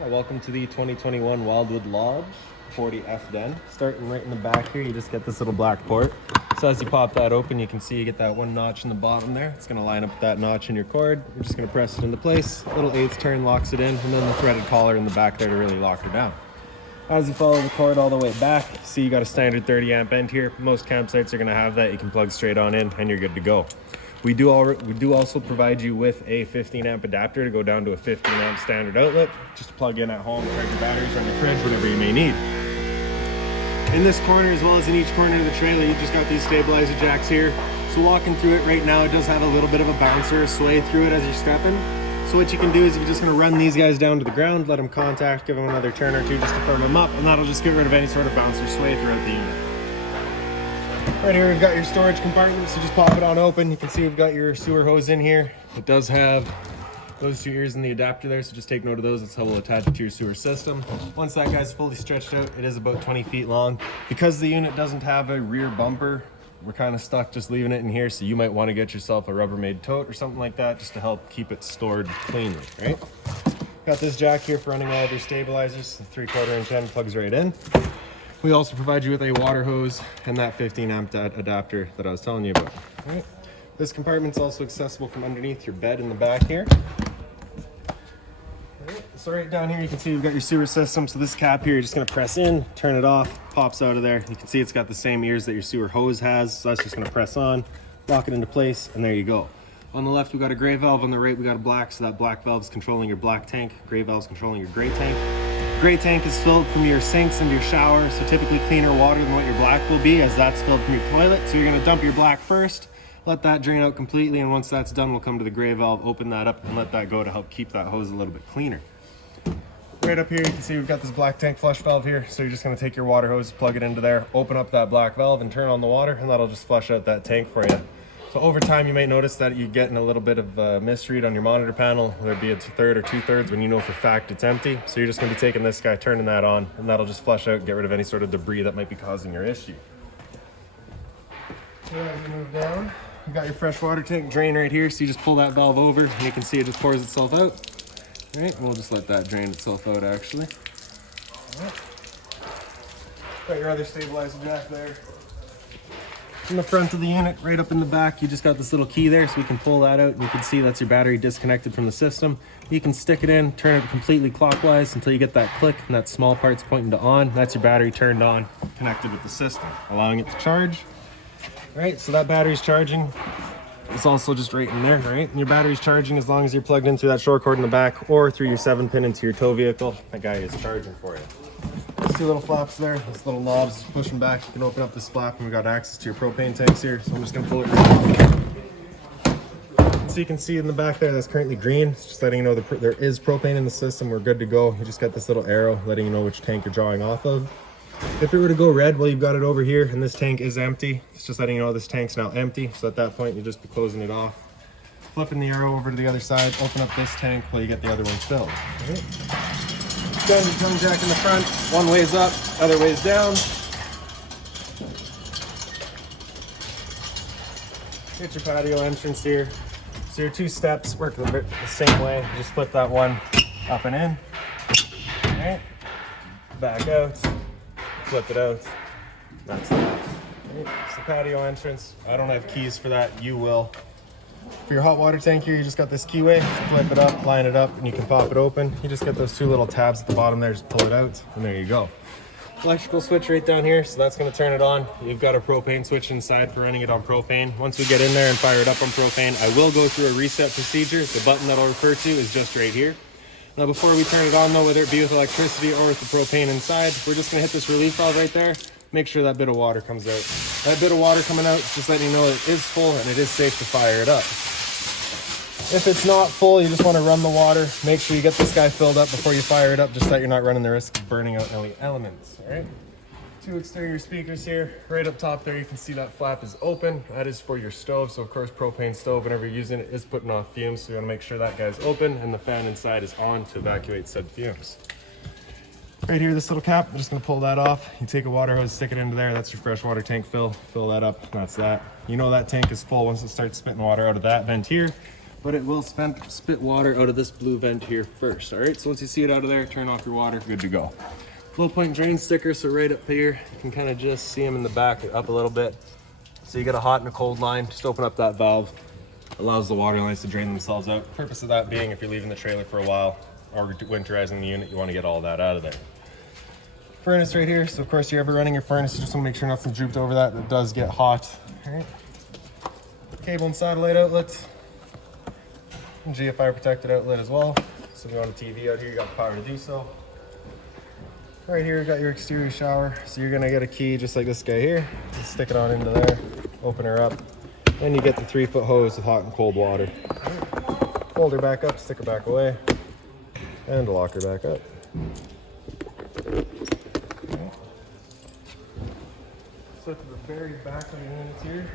Well, welcome to the 2021 Wildwood Lodge 40F den. Starting right in the back here, you just get this little black port. So as you pop that open, you can see you get that one notch in the bottom there. It's going to line up with that notch in your cord. You're just going to press it into place. Little 1/8 turn locks it in, and then the threaded collar in the back there to really lock her down. As you follow the cord all the way back, see you got a standard 30 amp end here. Most campsites are going to have that. You can plug straight on in and you're good to go. We do also provide you with a 15 amp adapter to go down to a 15 amp standard outlet, just to plug in at home, charge your batteries, run your fridge, whatever you may need. In this corner, as well as in each corner of the trailer, you just got these stabilizer jacks here. So walking through it right now, it does have a little bit of a bouncer, sway through it as you're stepping. So what you can do is you're just going to run these guys down to the ground, let them contact, give them another turn or two just to firm them up, and that'll just get rid of any sort of bouncer sway throughout the unit. Right here we've got your storage compartment, so just pop it on open. You can see we've got your sewer hose in here. It does have those two ears in the adapter there, so just take note of those. That's how we'll attach it to your sewer system. Once that guy's fully stretched out, it is about 20 feet long. Because the unit doesn't have a rear bumper, we're kind of stuck just leaving it in here, so you might want to get yourself a Rubbermaid tote or something like that just to help keep it stored cleanly, right? Got this jack here for running all of your stabilizers. The 3/4 inch end plugs right in. We also provide you with a water hose and that 15 amp adapter that I was telling you about. All right. This compartment's also accessible from underneath your bed in the back here. All right. So right down here you can see we've got your sewer system. So this cap here, you're just gonna press in, turn it off, pops out of there. You can see it's got the same ears that your sewer hose has. So that's just gonna press on, lock it into place, and there you go. On the left, we've got a gray valve. On the right, we got a black. So that black valve is controlling your black tank. Gray valve is controlling your gray tank. Gray tank is filled from your sinks and your shower, so typically cleaner water than what your black will be, as that's filled from your toilet. So you're gonna dump your black first, let that drain out completely, and once that's done, we'll come to the gray valve, open that up, and let that go to help keep that hose a little bit cleaner. Right up here, you can see we've got this black tank flush valve here, so you're just gonna take your water hose, plug it into there, open up that black valve, and turn on the water, and that'll just flush out that tank for you. So over time, you may notice that you're getting a little bit of misread on your monitor panel, whether it be a 1/3 or 2/3 when you know for a fact it's empty. So you're just gonna be taking this guy, turning that on, and that'll just flush out and get rid of any sort of debris that might be causing your issue. So as you move down, you've got your fresh water tank drain right here. So you just pull that valve over, and you can see it just pours itself out. All right, we'll just let that drain itself out actually. All right. Got your other stabilizer jack there. In the front of the unit, right up in the back, you just got this little key there, so we can pull that out, and you can see that's your battery disconnected from the system. You can stick it in, turn it completely clockwise until you get that click, and that small part's pointing to on. That's your battery turned on, connected with the system, allowing it to charge. All right, so that battery's charging. It's also just right in there, right? And your battery's charging as long as you're plugged in through that short cord in the back or through your 7-pin into your tow vehicle. That guy is charging for you. These two little flaps there, these little knobs, push them back. You can open up this flap, and we've got access to your propane tanks here. So I'm just gonna pull it right out. So you can see in the back there, that's currently green. It's just letting you know there is propane in the system. We're good to go. You just got this little arrow letting you know which tank you're drawing off of. If it were to go red, well, you've got it over here, and this tank is empty. It's just letting you know this tank's now empty. So at that point, you'll just be closing it off, flipping the arrow over to the other side, open up this tank while you get the other one filled. All right. Standard tongue jack in the front, one way's up, other way's down. Get your patio entrance here. So your 2 steps work the same way. Just flip that one up and in. All right. Back out, flip it out. That's that. Right. It's the patio entrance. I don't have keys for that, you will. For your hot water tank here, you just got this keyway. Flip it up, line it up, and you can pop it open. You just get those 2 little tabs at the bottom there, just pull it out, and there you go. Electrical switch right down here, so that's going to turn it on. You've got a propane switch inside for running it on propane. Once we get in there and fire it up on propane, I will go through a reset procedure. The button that I'll refer to is just right here. Now before we turn it on though, whether it be with electricity or with the propane inside, we're just going to hit this relief valve right there. Make sure that bit of water comes out. That bit of water coming out is just letting you know it is full and it is safe to fire it up. If it's not full, you just want to run the water. Make sure you get this guy filled up before you fire it up, just so that you're not running the risk of burning out any elements. All right. 2 exterior speakers here. Right up top there, you can see that flap is open. That is for your stove. So of course, propane stove, whenever you're using it, is putting off fumes. So you want to make sure that guy's open and the fan inside is on to evacuate said fumes. Right here, this little cap, I'm just gonna pull that off. You take a water hose, stick it into there. That's your freshwater tank fill that up, that's that. You know that tank is full once it starts spitting water out of that vent here. but it will spit water out of this blue vent here first. All right, so once you see it out of there, turn off your water, good to go. Low point drain sticker, so right up here, you can kind of just see them in the back up a little bit. So you got a hot and a cold line, just open up that valve, allows the water lines to drain themselves out. The purpose of that being, if you're leaving the trailer for a while or winterizing the unit, you want to get all that out of there. Furnace right here, so of course you're ever running your furnace, you just want to make sure nothing's drooped over that. It does get hot. All right. Cable and satellite outlet, and GFI protected outlet as well. So if you want a TV out here, you got the power to do so. Right here, you got your exterior shower. So you're gonna get a key just like this guy here. Just stick it on into there, open her up. Then you get the 3-foot hose with hot and cold water. Fold her back up, stick her back away, and lock her back up. So to the very back of the units here,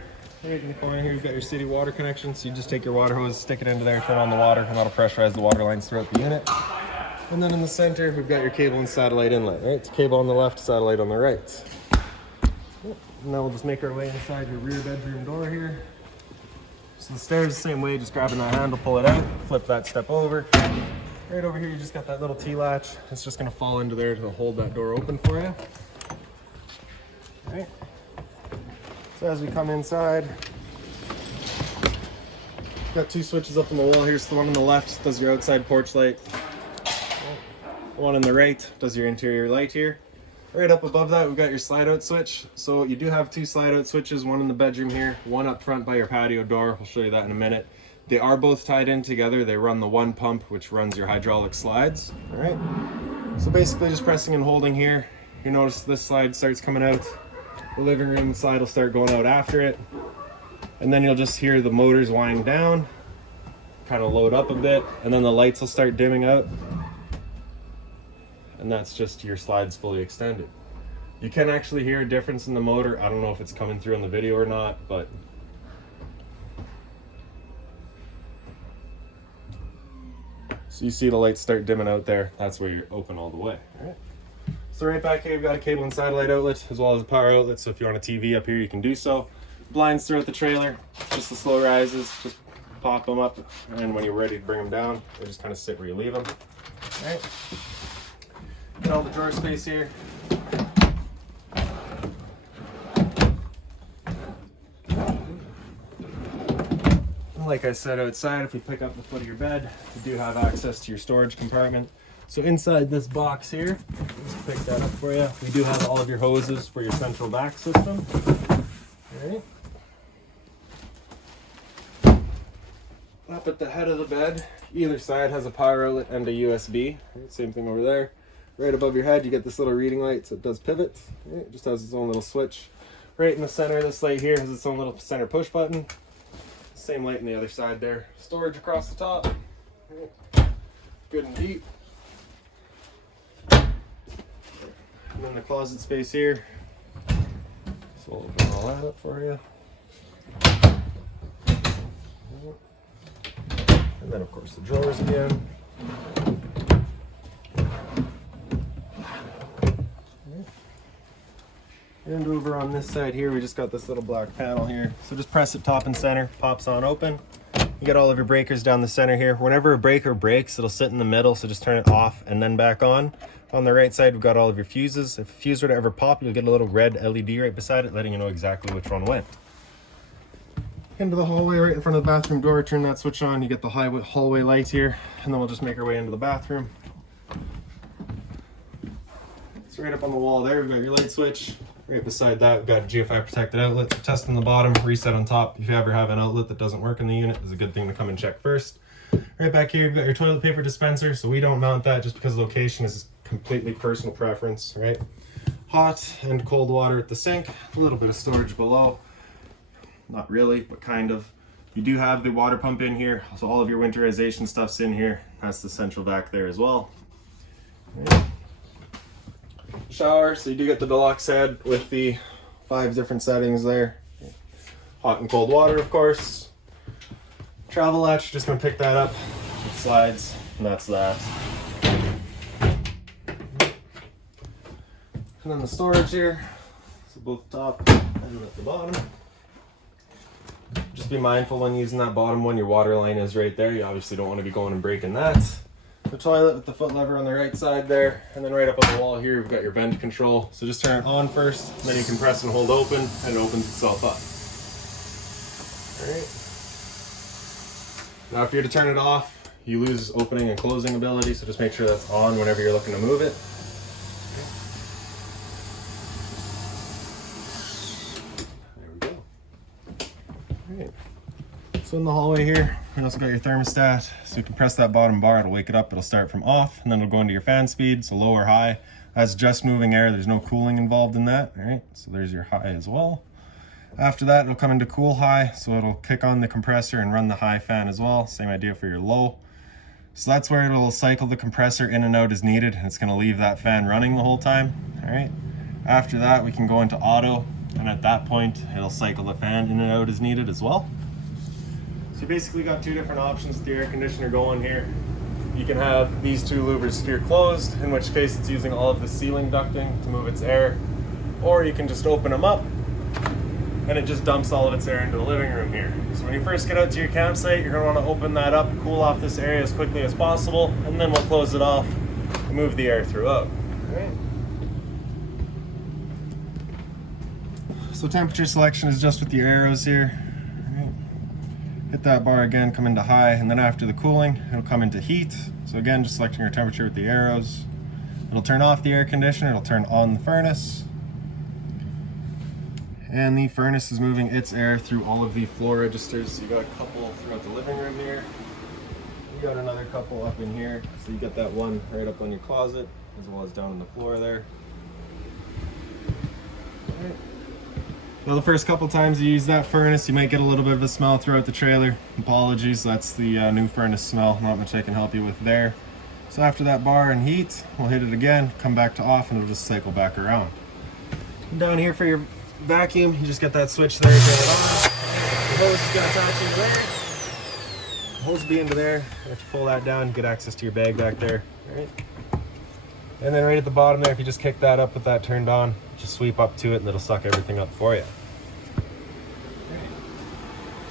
right in the corner here, you've got your city water connection. So you just take your water hose, stick it into there, turn on the water, and that'll pressurize the water lines throughout the unit. And then in the center, we've got your cable and satellite inlet, right? It's cable on the left, satellite on the right. And now we'll just make our way inside your rear bedroom door here. So the stairs the same way, just grabbing that handle, pull it out, flip that step over. Right over here, you just got that little T-latch. It's just gonna fall into there to hold that door open for you. All right. So as we come inside, got 2 switches up on the wall here. So the one on the left does your outside porch light. The one on the right does your interior light here. Right up above that, we've got your slide out switch. So you do have 2 slide out switches, one in the bedroom here, one up front by your patio door. We'll show you that in a minute. They are both tied in together. They run the one pump, which runs your hydraulic slides. All right. So basically just pressing and holding here, you notice this slide starts coming out. The living room slide will start going out after it. And then you'll just hear the motors wind down, kind of load up a bit, and then the lights will start dimming out. And that's just your slides fully extended. You can actually hear a difference in the motor. I don't know if it's coming through on the video or not, but so you see the lights start dimming out there. That's where you're open all the way. All right. So right back here, you've got a cable and satellite outlet as well as a power outlet. So if you want a TV up here, you can do so. Blinds throughout the trailer, just the slow rises, just pop them up. And when you're ready to bring them down, they just kind of sit where you leave them. All right. Get all the drawer space here. Like I said, outside, if you pick up the foot of your bed, you do have access to your storage compartment. So inside this box here, let's pick that up for you. We do have all of your hoses for your central vac system. All right. Up at the head of the bed, either side has a power outlet and a USB. Right, same thing over there. Right above your head, you get this little reading light, so it does pivot. Right, it just has its own little switch. Right in the center, this light here has its own little center push button. Same light on the other side there. Storage across the top. Right. Good and deep. And then the closet space here. So we'll open all that up for you. And then of course the drawers again. And over on this side here, we just got this little black panel here. So just press it top and center, pops on open. You get all of your breakers down the center here. Whenever a breaker breaks, it'll sit in the middle, so just turn it off and then back on. On the right side, we've got all of your fuses. If a fuse were to ever pop, you'll get a little red LED right beside it, letting you know exactly which one went. Into the hallway right in front of the bathroom door, turn that switch on, you get the hallway light here, and then we'll just make our way into the bathroom. So right up on the wall there, we've got your light switch. Right beside that, we've got a GFI protected outlet. Test on the bottom, reset on top. If you ever have an outlet that doesn't work in the unit, it's a good thing to come and check first. Right back here, you've got your toilet paper dispenser. So we don't mount that just because location is completely personal preference, right? Hot and cold water at the sink, a little bit of storage below. Not really, but kind of. You do have the water pump in here, so all of your winterization stuff's in here. That's the central vac there as well. Right. Shower, so you do get the deluxe head with the 5 different settings there. Hot and cold water, of course. Travel latch, just gonna pick that up. It slides, and that's that. And then the storage here, so both top and at the bottom. Just Just be mindful when using that bottom one, your water line is right there. You obviously don't want to be going and breaking that. The toilet with the foot lever on the right side there, and then right up on the wall here, we've got your vent control. So just turn it on first, then you can press and hold open, and it opens itself up. All right. Now if you're to turn it off, you lose opening and closing ability, so just make sure that's on whenever you're looking to move it. There we go. All right. So in the hallway here, we also got your thermostat. So you can press that bottom bar, it'll wake it up, it'll start from off, and then it'll go into your fan speed, so low or high. That's just moving air, there's no cooling involved in that. All right, so there's your high as well. After that, it'll come into cool high, so it'll kick on the compressor and run the high fan as well. Same idea for your low. So that's where it'll cycle the compressor in and out as needed, and it's gonna leave that fan running the whole time. All right. After that, we can go into auto, and at that point, it'll cycle the fan in and out as needed as well. So you basically got two different options with the air conditioner going here. You can have these two louvers here closed, in which case it's using all of the ceiling ducting to move its air, or you can just open them up and it just dumps all of its air into the living room here. So when you first get out to your campsite, you're gonna wanna open that up, cool off this area as quickly as possible, and then we'll close it off and move the air throughout. All right. So temperature selection is just with your arrows here. Hit that bar again, come into high, and then after the cooling, it'll come into heat. So again, just selecting your temperature with the arrows. It'll turn off the air conditioner, it'll turn on the furnace. And the furnace is moving its air through all of the floor registers. So you got a couple throughout the living room here. You got another couple up in here. So you got that one right up on your closet, as well as down on the floor there. All right. Well, the first couple times you use that furnace, you might get a little bit of a smell throughout the trailer. Apologies, that's the new furnace smell. Not much I can help you with there. So after that bar and heat, we'll hit it again, come back to off, and it'll just cycle back around. And down here for your vacuum, you just get that switch there, turn it on. The hose is gonna attach into there. The hose will be into there. If you pull that down, you get access to your bag back there. All right. And then right at the bottom there, if you just kick that up with that turned on, just sweep up to it and it'll suck everything up for you.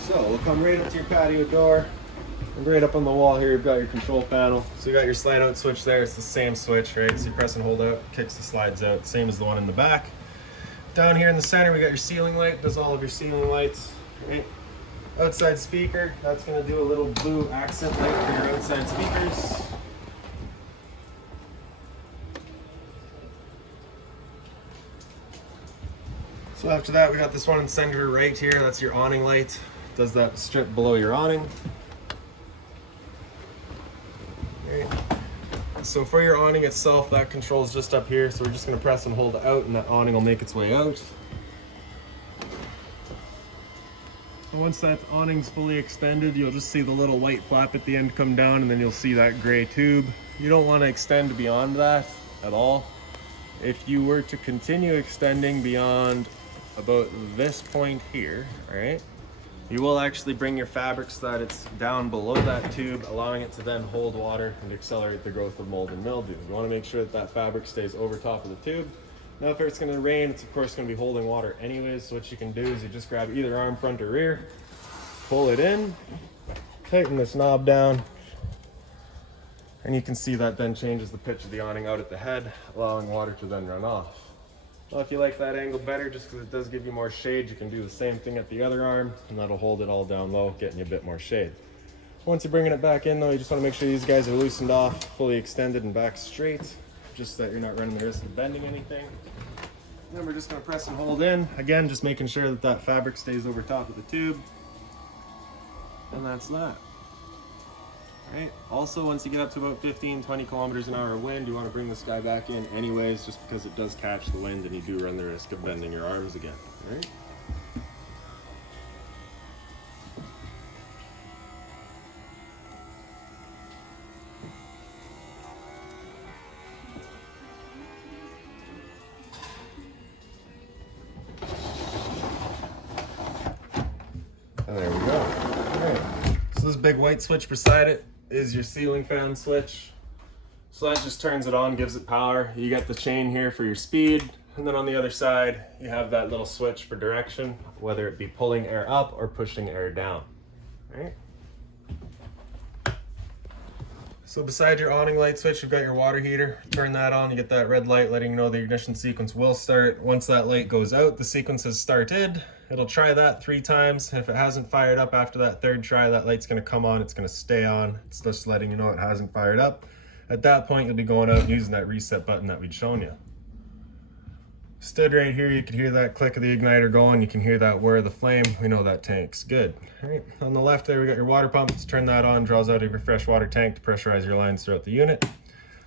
So we'll come right up to your patio door, and right up on the wall here you've got your control panel. So you got your slide out switch there, it's the same switch, right? So you press and hold out, kicks the slides out, same as the one in the back. Down here in the center we got your ceiling light, does all of your ceiling lights, right? Outside speaker, that's gonna do a little blue accent light for your outside speakers. So after that, we got this one in center right here. That's your awning light. Does that strip below your awning. Okay. So for your awning itself, that controls just up here. So we're just gonna press and hold it out and that awning will make its way out. So once that awning's fully extended, you'll just see the little white flap at the end come down, and then you'll see that gray tube. You don't wanna extend beyond that at all. If you were to continue extending beyond about this point here, all right, you will actually bring your fabric so that it's down below that tube, allowing it to then hold water and accelerate the growth of mold and mildew. You want to make sure that that fabric stays over top of the tube. Now if it's going to rain, it's of course going to be holding water anyways, so what you can do is you just grab either arm, front or rear, pull it in, tighten this knob down, and you can see that then changes the pitch of the awning out at the head, allowing water to then run off. Well, if you like that angle better, just because it does give you more shade, you can do the same thing at the other arm, and that'll hold it all down low, getting you a bit more shade. Once you're bringing it back in though, you just want to make sure these guys are loosened off, fully extended and back straight, just so that you're not running the risk of bending anything. And then we're just going to press and hold in, again, just making sure that that fabric stays over top of the tube. And that's that. Right. Also, once you get up to about 15-20 kilometers an hour of wind, you want to bring this guy back in anyways, just because it does catch the wind and you do run the risk of bending your arms again. Right? And there we go. All right. So this big white switch beside it is your ceiling fan switch. So that just turns it on, gives it power. You got the chain here for your speed. And then on the other side, you have that little switch for direction, whether it be pulling air up or pushing air down. All right. So beside your awning light switch, you've got your water heater. Turn that on, you get that red light letting you know the ignition sequence will start. Once that light goes out, the sequence has started. It'll try that 3 times. If it hasn't fired up after that 3rd try, that light's gonna come on, it's gonna stay on. It's just letting you know it hasn't fired up. At that point, you'll be going out and using that reset button that we'd shown you. Stood right here, you can hear that click of the igniter going. You can hear that whir of the flame. We know that tank's good. All right, on the left there, we got your water pump. Let's turn that on, draws out of your freshwater tank to pressurize your lines throughout the unit.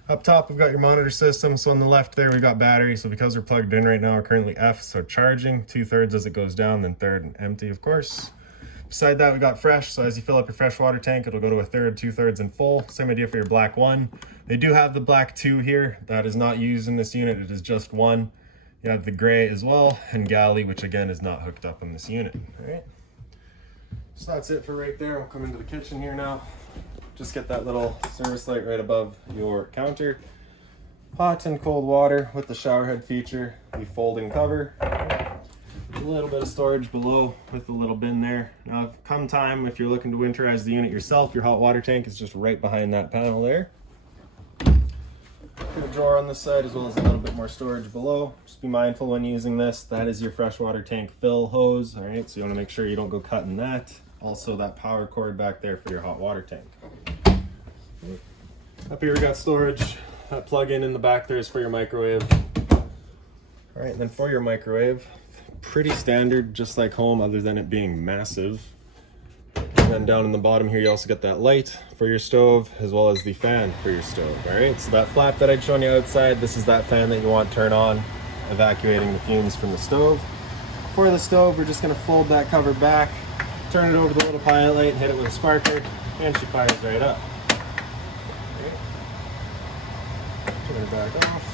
Up top, we've got your monitor system. So on the left there, we've got battery. So because we're plugged in right now, we're currently F, so charging 2/3 as it goes down, then 1/3 and empty, of course. Beside that, we got fresh. So as you fill up your freshwater tank, it'll go to 1/3, 2/3 and full. Same idea for your black 1. They do have the black 2 here. That is not used in this unit. It is just 1. You have the gray as well, and galley, which again is not hooked up in this unit. All right. So that's it for right there. We'll come into the kitchen here now. Just get that little service light right above your counter. Hot and cold water with the shower head feature, the folding cover. A little bit of storage below with the little bin there. Now, come time, if you're looking to winterize the unit yourself, your hot water tank is just right behind that panel there. Got a drawer on this side as well as a little bit more storage below. Just be mindful when using this. That is your freshwater tank fill hose. All right, so you want to make sure you don't go cutting that. Also, that power cord back there for your hot water tank. Up here we got storage. That plug-in in the back there is for your microwave. All right, and then for your microwave, pretty standard, just like home, other than it being massive. And then down in the bottom here, you also get that light for your stove, as well as the fan for your stove. All right, so that flap that I'd shown you outside, this is that fan that you want to turn on, evacuating the fumes from the stove. For the stove, we're just gonna fold that cover back, turn it over the little pilot light, and hit it with a sparker, and she fires right up. Okay. Turn it back off.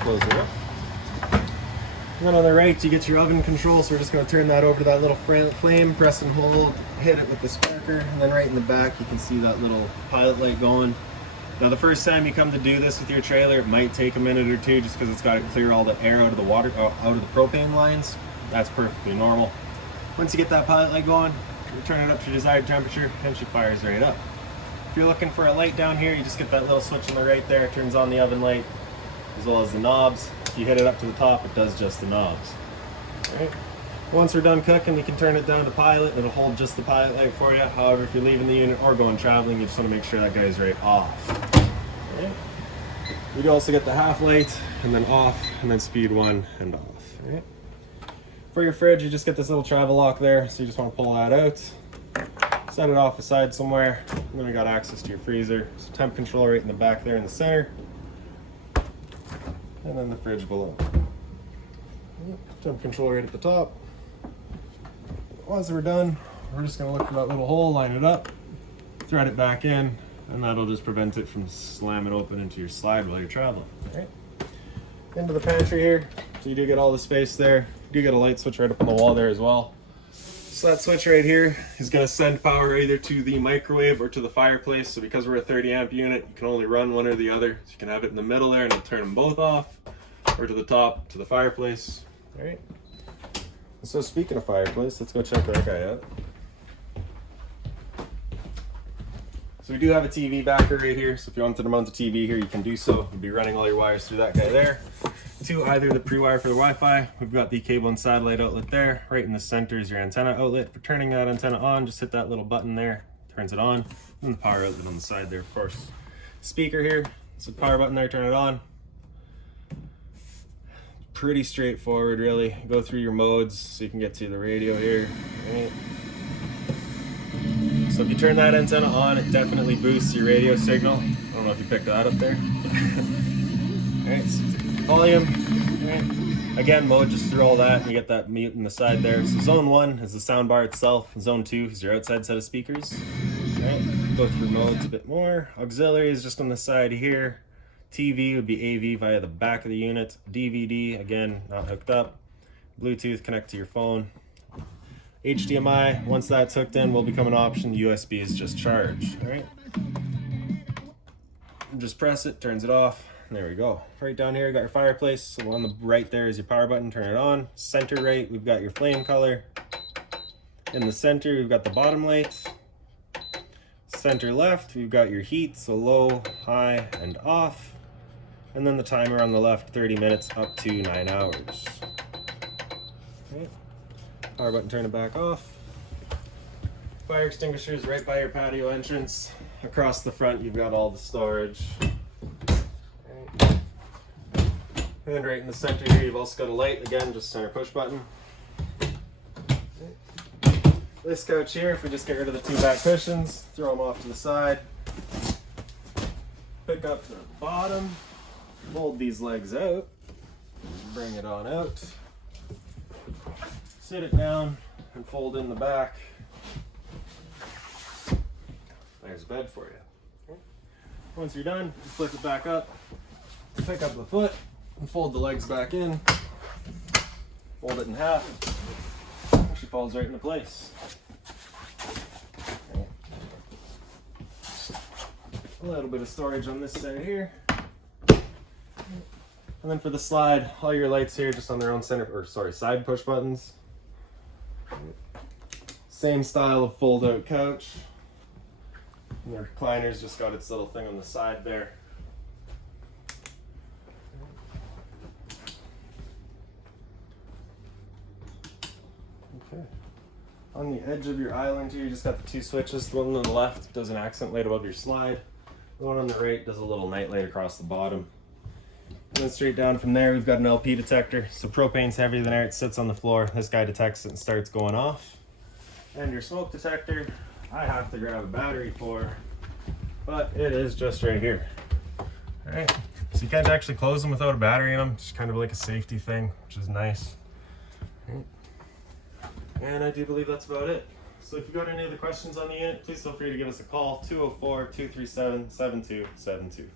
Close it up. And then on the right, you get your oven control, so we're just going to turn that over to that little flame, press and hold, hit it with the sparker, and then right in the back, you can see that little pilot light going. Now, the first time you come to do this with your trailer, it might take a minute or two just because it's got to clear all the air out of the water, out of the propane lines. That's perfectly normal. Once you get that pilot light going, you turn it up to your desired temperature, and she fires right up. If you're looking for a light down here, you just get that little switch on the right there, it turns on the oven light, as well as the knobs. If you hit it up to the top, it does just the knobs. All right. Once we're done cooking, you can turn it down to pilot. It'll hold just the pilot light for you. However, if you're leaving the unit or going traveling, you just want to make sure that guy's right off. All right. We do also get the half light, and then off, and then speed 1 and off. All right. For your fridge, you just get this little travel lock there, so you just want to pull that out, set it off aside somewhere, and then we got access to your freezer. So temp control right in the back there in the center. And then the fridge below. Temp control right at the top. Once we're done, we're just going to look for that little hole, line it up, thread it back in, and that'll just prevent it from slamming open into your slide while you're traveling. All right. Into the pantry here. So you do get all the space there. You do get a light switch right up on the wall there as well. So that switch right here is going to send power either to the microwave or to the fireplace. So because we're a 30 amp unit, you can only run one or the other. So you can have it in the middle there and it'll turn them both off, or to the top, to the fireplace. All right. So speaking of fireplace, let's go check that guy out. So we do have a TV backer right here. So if you wanted to mount the TV here, you can do so. You'll be running all your wires through that guy there. To either the pre-wire for the Wi-Fi, we've got the cable and satellite outlet there. Right in the center is your antenna outlet. For turning that antenna on, just hit that little button there, turns it on, and the power outlet on the side there, of course. Speaker here, it's a power button there, turn it on. Pretty straightforward, really. Go through your modes so you can get to the radio here. Right. So if you turn that antenna on, it definitely boosts your radio signal. I don't know if you picked that up there. All right, so volume. Right. Again, mode just through all that, and you get that mute in the side there. So zone 1 is the sound bar itself. Zone 2 is your outside set of speakers. All right. Go through modes a bit more. Auxiliary is just on the side here. TV would be AV via the back of the unit. DVD, again, not hooked up. Bluetooth, connect to your phone. HDMI, once that's hooked in, will become an option. USB is just charged. All right. just press it, turns it off. And there we go. Right down here, you got your fireplace. So on the right there is your power button, turn it on. Center right, we've got your flame color. In the center, we've got the bottom lights. Center left, we've got your heat, so low, high, and off. And then the timer on the left, 30 minutes up to 9 hours. Okay. Power button, turn it back off. Fire extinguishers right by your patio entrance. Across the front, you've got all the storage. Okay. And right in the center here, you've also got a light. Again, just center push button. This couch here, if we just get rid of the 2 back cushions, throw them off to the side, pick up the bottom, fold these legs out, bring it on out, sit it down, and fold in the back. There's a bed for you. Okay. Once you're done, just flip it back up, pick up the foot, and fold the legs back in, fold it in half. She falls right into place. Okay. A little bit of storage on this side here. And then for the slide, all your lights here just on their own side push buttons. Same style of fold out couch. And the recliner's just got its little thing on the side there. Okay. On the edge of your island here, you just got the 2 switches. The one on the left does an accent light above your slide. The one on the right does a little night light across the bottom. And then straight down from there, we've got an LP detector. So propane's heavier than air, it sits on the floor. This guy detects it and starts going off. And your smoke detector, I have to grab a battery for, but it is just right here. All right, so you can't actually close them without a battery in them. It's kind of like a safety thing, which is nice. And I do believe that's about it. So if you've got any other questions on the unit, please feel free to give us a call, 204-237-7272.